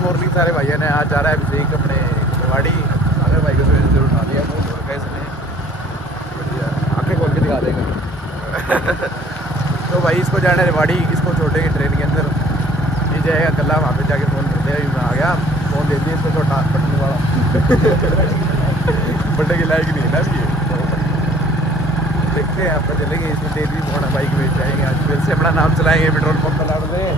Morning सारे भाइयों ने। आज जा रहा है अभिषेक अपने रेवाड़ी। अगर भाई को सुबह से उठा दिया मुँह धो रखा है इसने, आँखें खोल के दिखा देगा। तो भाई इसको जाना है रेवाड़ी, इसको छोड़ेंगे ट्रेन के अंदर, ये जाएगा कल वहाँ पे जाके फ़ोन करते हैं। मैं आ गया, फ़ोन दे दिए इसको छोटा बटन वाला। बटन के लायक नहीं है ना ये। देखते हैं आप चलेंगे, इसमें तेल भी फोन बाइक में जाएंगे। आज फिर से अपना नाम चलाएंगे पेट्रोल पंप पर लड़ रहे।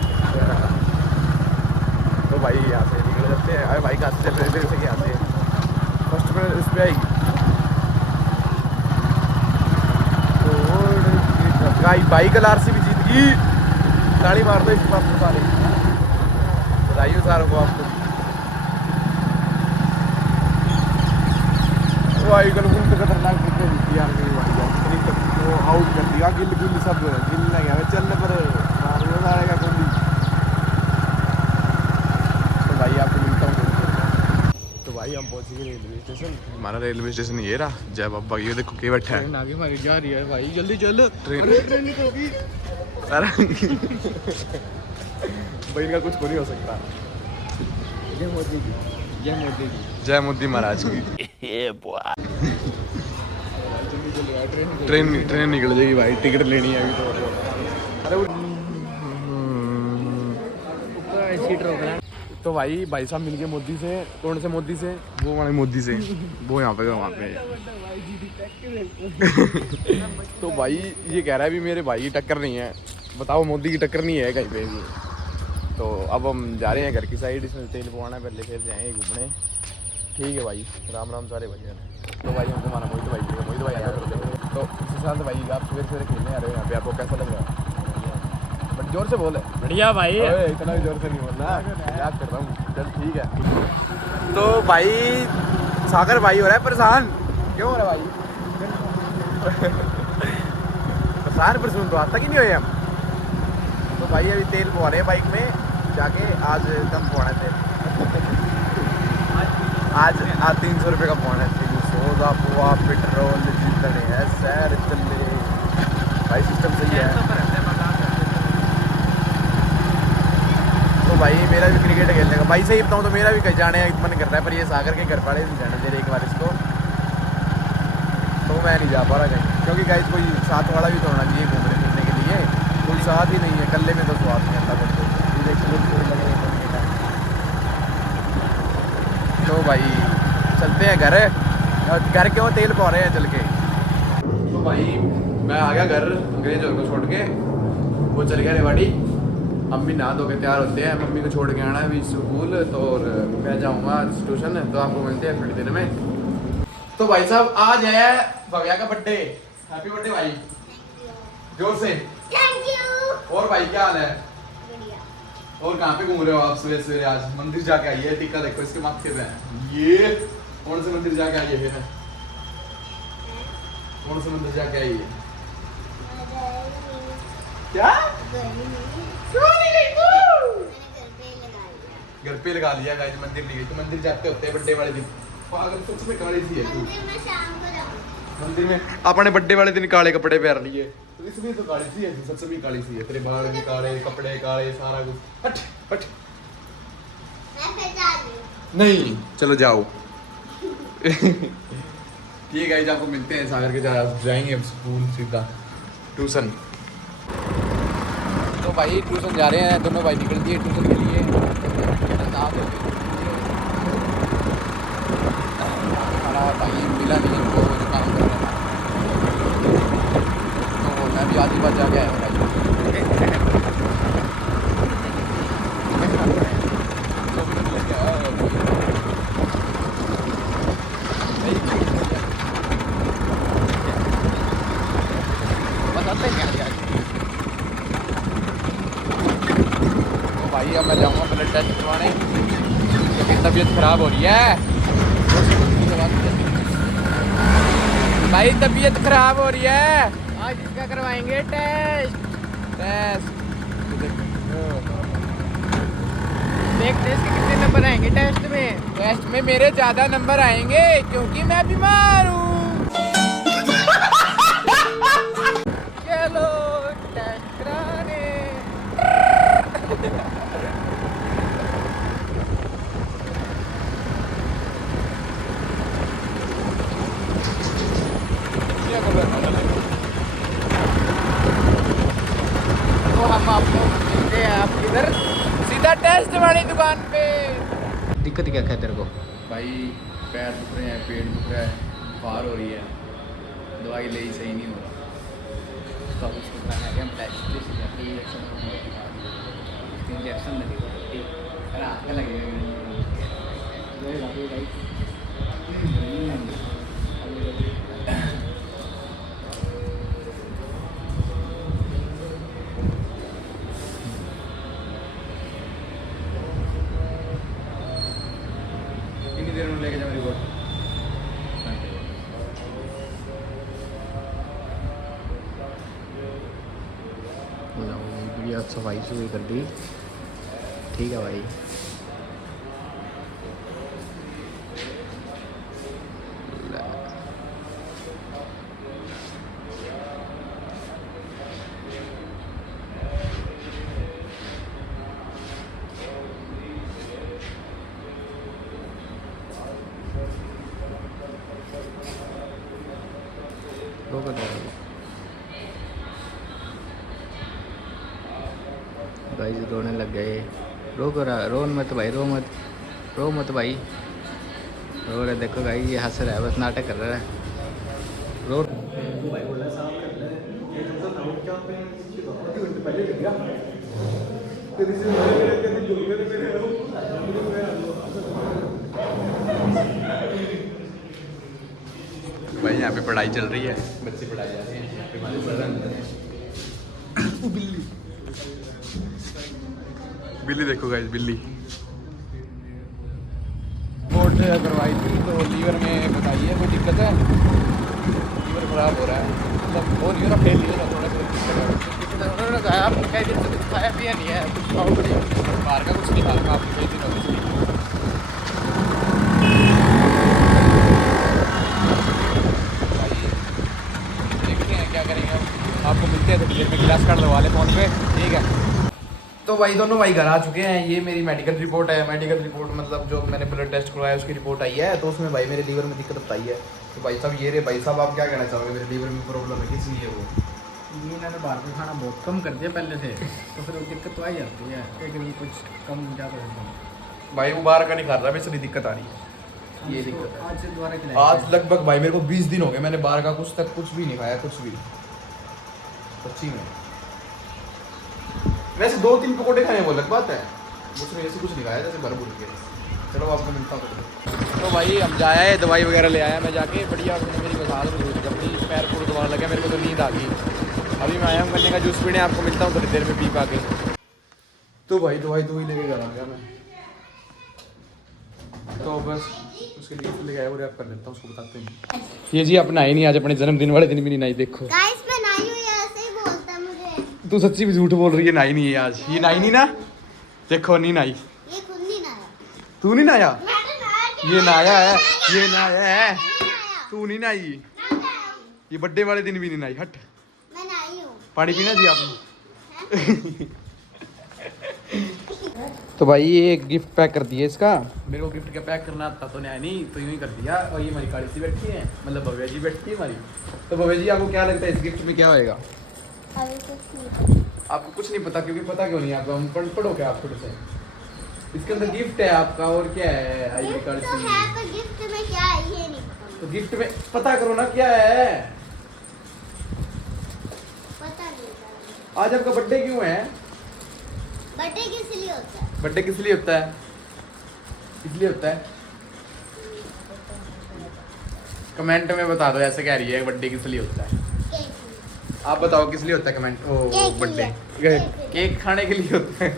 तो भाई यहाँ से निकल जाते हैं। अरे भाई कहाँ से चल रहे थे जैसे कि यहाँ से फर्स्ट पर इस पर आएगी तो बाइक एल RC भी जीत गई। ताली मार दो इस बात पर सारे, बताइए सारों को आपको। भाई कल उल्ट खतरनाक ट्रिप जीती यार मेरी भाई यार, वो आउट कर दिया। गिल गिल सब गिल नहीं गया चलने पर आएगा कौन भी। तो भाई आपको मिलता हूँ। तो भाई हम पहुँच गए रेलवे स्टेशन। हमारा रेलवे स्टेशन ये रहा। जय बाबा ये देखो के बैठा है, आगे हमारी जा रही है भाई, जल्दी चल ट्रेन निकलेगी सारा। भाई इनका कुछ नहीं हो सकता। जय मोदी की, जय मोदी की, जय मोदी महाराज की। ट्रेन निकल जाएगी भाई, टिकट लेनी है अभी तो। अरे तो भाई साहब मिल गए मोदी से। कौन से मोदी से? वो वाले मोदी से, वो यहाँ पे वहाँ पे। तो भाई ये कह रहा है भी मेरे भाई की टक्कर नहीं है। बताओ मोदी की टक्कर नहीं है कहीं पे भी। तो अब हम जा रहे हैं घर की साइड, इसमें तेल पवाना है पहले, फिर जाएंगे घूमने। ठीक है भाई, राम राम सारे भैया। तो भाई हमको हमारा मोहित भाई आया करते हैं। तो इस हिसाब से भाई आप सवेरे खेलने आ रहे हो यहाँ पे, आपको कैसा लग रहा है? बट जोर से बोले। बढ़िया भाई, इतना भी जोर से नहीं बोलना, याद कर रहा हूँ। चल ठीक है। तो भाई सागर भाई हो रहा है परेशान। क्यों हो रहा है भाई परेशान? परेशान तो आता कि नहीं हुए हम। तो भाई अभी तेल पवा रहे हैं बाइक में जाके, आज कम पवाना थे। आज 300 रुपये का पवाना है। सोदा पुआ पेट्रोल जितने है सैर चले भाई, सिस्टम सही है। तो भाई मेरा भी क्रिकेट खेलने का भाई, सही बताऊँ तो मेरा भी कहीं जाने का मन कर रहा है, पर ये सागर के घर वाले नहीं जाने दे रहे एक बार इसको। तो मैं नहीं जा पा रहा कहीं, क्योंकि गाइस कोई साथ वाला भी तो होना चाहिए घूमने फिरने के लिए। कोई साथ ही नहीं है, कल्ले में तो स्वाद नहीं आता कुछ। तो भाई चलते हैं घर क्यों तेल पा रहे हैं चल के। तो भाई मैं आ गया घर अंग्रेज को छोड़ के, वो चल गया रेवाड़ी। अम्मी नहा धो के तैयार होते हैं, मम्मी को छोड़ के आना है अभी स्कूल, तो और मैं जाऊँगा ट्यूशन। तो आपको मिलते हैं थोड़ी देर में। तो भाई साहब आज है भव्या का बर्थडे। हैप्पी बर्थडे भाई, जोर से थैंक यू। और भाई क्या हाल है? और कहाँ पे घूम रहे हो आप सवेरे सवेरे? आज मंदिर जाके आई है, टीका देखो इसके माथे पे है। ये कौन से मंदिर जाके आई है? कौन से मंदिर जाके आई है? क्या घर पे लगा लिया गाइस, मंदिर नहीं गई। तो मंदिर जाते होते हैं बर्थडे वाले दिन। पागल सच में काली सी है तू। मंदिर में अपने बर्थडे वाले दिन काले कपड़े पहन लिए, तो इसलिए तो काली सी है, सच में काली सी है। तेरे बाल भी काले, कपड़े काले, सारा कुछ। हट हट नहीं, चलो जाओ। ठीक है, आपको मिलते हैं सागर के, जाएंगे अब स्कूल सीधा ट्यूशन। तो भाई ट्यूशन जा रहे हैं दोनों भाई, निकल दिए ट्यूशन के लिए। खाना भाई मिला नहीं उनको, जो काम कर रहा था। तो मैं भी आधी बार जाके आया हूँ भाई। भाई अब मैं जाऊँगा ब्लड टेस्ट करवाने, क्योंकि तबीयत खराब हो रही है भाई, तबीयत खराब हो रही है। आज इसका करवाएंगे टेस्ट। देखते हैं इसके कितने नंबर आएंगे टेस्ट में। टेस्ट में मेरे ज़्यादा नंबर आएंगे क्योंकि मैं बीमार हूँ। चलो टेस्ट कराने। मैदान पे। दिक्कत क्या है तेरे को? भाई पैर दुख रहे हैं, पेट दुख रहा है, बुखार हो रही है, दवाई ले ही सही नहीं हो रहा। तो अब उसको क्या है, हम इंजेक्शन लगेगा, रात का लगेगा। कितनी देर में लेके जाऊँ रिपोर्ट? बढ़िया सफाई शुरू कर दी। ठीक है भाई। भाई रोने लग गए। रो मत भाई, रो मत भाई। रो रहे, देखो भाई ये हंस रहा है, बस नाटक कर रहा है। रो भाई यहाँ पे पढ़ाई चल रही है, बच्चे पढ़ाई जा रहे हैं, यहाँ पे हमारे सर अंदर हैं। बिल्ली बिल्ली देखो गाइस, बिल्ली। रिपोर्ट करवाई थी तो लीवर में बताइए कोई दिक्कत है, लीवर खराब हो रहा है, मतलब वो नहीं हो रहा, फेल नहीं हो रहा, थोड़ा सा उन्होंने कहा आप कई दिन से खाया पिया नहीं है, कुछ खाओ नहीं, बाहर का कुछ नहीं खा रखा आपको कई दिन हो गए। क्या करेंगे आपको मिलते हैं थोड़ी देर में, गिलास कार्ड लगवा ले फ़ोन पे, ठीक है। तो भाई दोनों भाई घर आ चुके हैं। ये मेरी मेडिकल रिपोर्ट है। मेडिकल रिपोर्ट मतलब जो मैंने ब्लड टेस्ट करवाया उसकी रिपोर्ट आई है। तो उसमें भाई मेरे लीवर में दिक्कत बताई है। तो भाई साहब ये रे, भाई साहब आप क्या कहना चाहोगे, मेरे लीवर में प्रॉब्लम है किस लिए? वो ये इन्होंने बाहर का खाना बहुत कम कर दिया पहले से, तो फिर वो दिक्कत तो आ जाती है, लेकिन कुछ कम ज़्यादा होता है। भाई वो बाहर का नहीं खा रहा, वैसे दिक्कत आ रही है, ये दिक्कत है। आज से दोबारा खिलाया, आज लगभग भाई मेरे को 20 दिन हो गए, मैंने बाहर का कुछ भी नहीं खाया, कुछ भी सच्ची में। वैसे 2-3 पकौड़े खाए वो अलग बात है, उसमें ऐसे कुछ नहीं खाया जैसे भर भूल के। चलो आपको मिलता हूँ। तो भाई हम जाया है, दवाई वगैरह ले आया मैं जाके, बढ़िया मेरी बसात में अपनी पैर पूरा दोबारा लगा, मेरे को तो नींद आ गई। अभी मैं आया हूँ गन्ने का जूस पीने, आपको मिलता हूँ थोड़ी देर में पी पा के। तो भाई दवाई लेके घर आ गया मैं, तो बस उसके लिए लेके आया और आप कर लेता हूँ, उसको बताते हैं। ये जी अपना ही नहीं, आज अपने जन्मदिन वाले दिन भी नहीं नाई, देखो तू सच्ची भी झूठ बोल रही है, नाई नहीं है आज, ये नाई नहीं ना, देखो नहीं नाई, ये खुद नहीं नाया, तू नहीं नाया, ये नाया है, ये नाया है, नाया, तू नहीं नाई, ये बर्थडे वाले दिन भी नहीं नाई, हट। मैं नाई हूँ। पानी पीना जी आपने। तो भाई ये गिफ्ट पैक कर दिया इसका, मेरे को गिफ्ट का पैक करना आता तो नहीं, तो यूँ ही कर दिया। और ये हमारी काली सी बैठी है, मतलब भव्या जी बैठी है हमारी। तो भव्या जी आपको क्या लगता है इस गिफ्ट में क्या होएगा? अभी कुछ नहीं, आपको कुछ नहीं पता, क्योंकि पता क्यों नहीं आपको, हम पढ़ो क्या आप थोड़े से। इसके अंदर गिफ्ट है आपका, और क्या है? आईडी कार्ड तो है, पर गिफ्ट में क्या है ये नहीं पता। तो गिफ्ट में पता करो ना क्या है। पता नहीं था। आज आपका बर्थडे क्यों है? बर्थडे किस लिए होता है? बर्थडे किस लिए होता है? इसलिए होता है, कमेंट में बता दो, ऐसे कह रही है बर्थडे किस लिए होता है। केक आप बताओ किस लिए होता है, कमेंट। ओ केक बर्थडे के लिए। केक खाने के लिए होता है।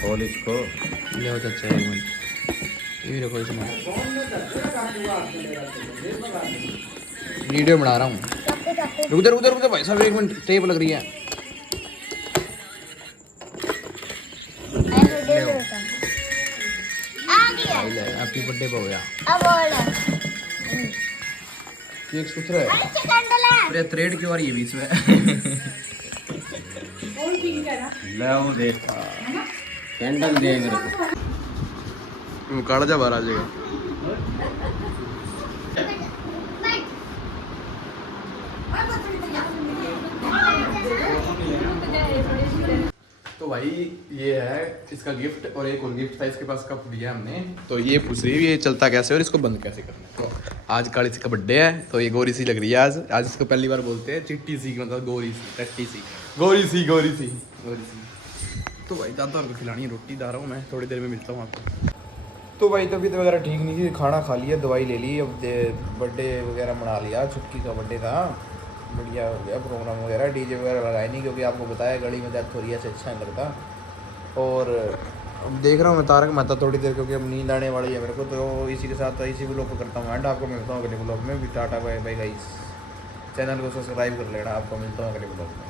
खोल इसको, ले चाचा एक मिनट, ये भी रखो इसमें, वीडियो बना रहा हूँ। रुक जा भाई साहब, एक मिनट, टेप लग रही है। आ गया। हैप्पी बर्थडे हो गया। अब और है। केक सुथरा है। अरे कैंडल है। अरे थ्रेड क्यों आ रही है बीच में? ले वो देख, कैंडल दे मेरे को। काढ़ा जा बाहर आ जाएगा। भाई ये है इसका गिफ्ट, और एक और गिफ्ट था इसके पास, कप दिया हमने। तो ये पूछ रही है ये चलता कैसे और इसको बंद कैसे करना है। तो आज काली सी का बर्थडे है, तो ये गोरी सी लग रही है आज। आज इसको पहली बार बोलते हैं चिट्टी सी, मतलब गोरी सी, टट्टी सी, गोरी सी, गोरी सी, गोरी सी। तो भाई जाता हूँ, उनको खिलानी है रोटी, जा रहा हूँ मैं, थोड़ी देर में मिलता हूँ आपको। तो भाई तबीयत वगैरह ठीक नहीं थी, खाना खा लिया, दवाई ले ली, अब बर्थडे वगैरह मना लिया। छुटकी का बर्थडे था, बढ़िया हो गया प्रोग्राम वगैरह। डीजे वगैरह लगाए नहीं, क्योंकि आपको बताया गली में डेथ हो रही है, अच्छा नहीं लगता। और अब देख रहा हूँ मैं तारक मेहता थोड़ी देर, क्योंकि अब नींद आने वाली है मेरे को। तो इसी के साथ इसी ब्लॉग को करता हूँ एंड, आपको मिलता हूँ अगले ब्लॉग में भी। Tata bye bye guys, channel को सब्सक्राइब कर लेना, आपको मिलता हूँ अगले ब्लॉग में।